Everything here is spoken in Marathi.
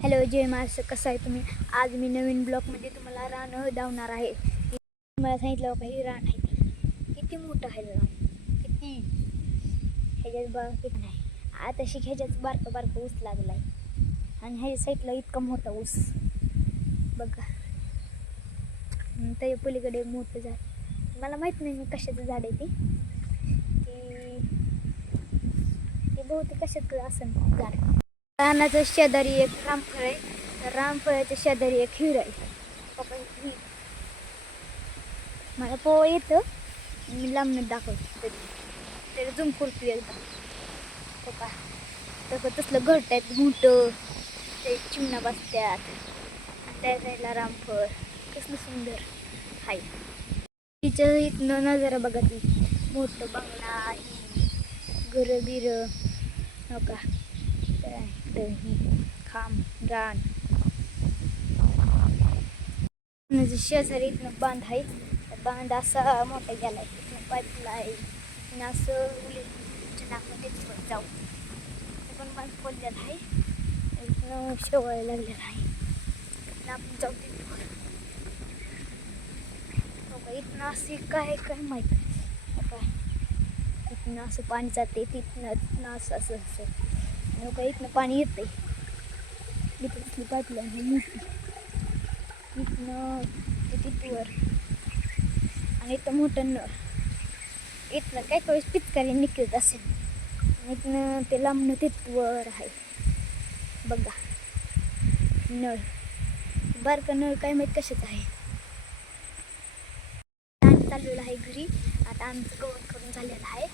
हॅलो जय मास कसं आहे तुम्ही? आज मी नवीन ब्लॉकमध्ये तुम्हाला रान धावणार आहे. मला सांगितलं बाबा हे रान आहे किती मोठं आहे रान किती? ह्याच्यात बा किती नाही. आता शिक ह्याच्यात बारकं बारकं ऊस लागला आहे आणि ह्याच्या साईडला इतका मोठा ऊस. बघा. त्याच्या पलीकडे मोठं झाड. मला माहीत नाही मी कशाचं झाड आहे ती. ते ते बहुतेक कशाचं असेल झाड. रानाच्या शेजारी एक रामफळ आहे. तर रामफळाच्या शेजारी एक हिर आहे. पप्पा हिर. मला पोवा येतं. मी लांबनं दाखवतो. तरी तरी झुम करतो एकदा पप्पा तसं तसलं घट आहेत. घुटं. ते चिमणा बसत्यात. त्या साईडला रामफळ. कसलं सुंदर. आहे तिच्या इथनं नजारा बघा ती. मोठं बंगला आहे. घरं बिरं हो का? तर खांब रान म्हणजे शेजारी इथनं बांध आहे. तर बांध असा मोठा गेला आहे इथनं पाईपला आहे आणि असं उलीच्या नाकमध्ये तिथं जाऊ ते पण बांध खोललेला आहे. इथनं शेवायला लागलेला आहे. इथनं आपण जाऊ तिथं. का इथनं असे काय काय माहीत? काय इथनं असं पाणी जाते तिथनं इथनं असं असं असं. का इथनं पाणी येते इथं कसली पाईपलाईन आहे मोठी इथनं ते तिथवर आणि इथं मोठं नळ इथनं काय काही पिचकारी निघत असेल इथनं ते लांबनं तिथवर आहे बघा नळ बारकं नळ काय माहीत कशाचं आहे चाललेलं आहे घरी आता आमचं गवत करून झालेलं आहे